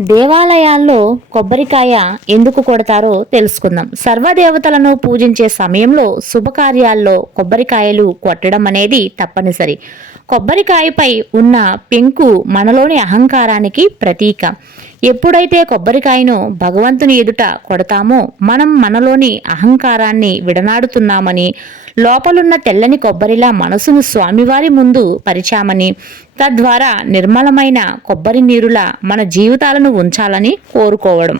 దేవాలయాల్లో కొబ్బరికాయ ఎందుకు కొడతారో తెలుసుకుందాం. సర్వదేవతలను పూజించే సమయంలో శుభకార్యాల్లో కొబ్బరికాయలు కొట్టడం అనేది తప్పనిసరి. కొబ్బరికాయపై ఉన్న పెంకు మనలోని అహంకారానికి ప్రతీక. ఎప్పుడైతే కొబ్బరికాయను భగవంతుని ఎదుట కొడతామో మనం మనలోని అహంకారాన్ని విడనాడుతున్నామని, లోపలున్న తెల్లని కొబ్బరిలా మనసును స్వామివారి ముందు పరిచామని, తద్వారా నిర్మలమైన కొబ్బరి నీరులా మన జీవితాలను ఉంచాలని కోరుకోవడం.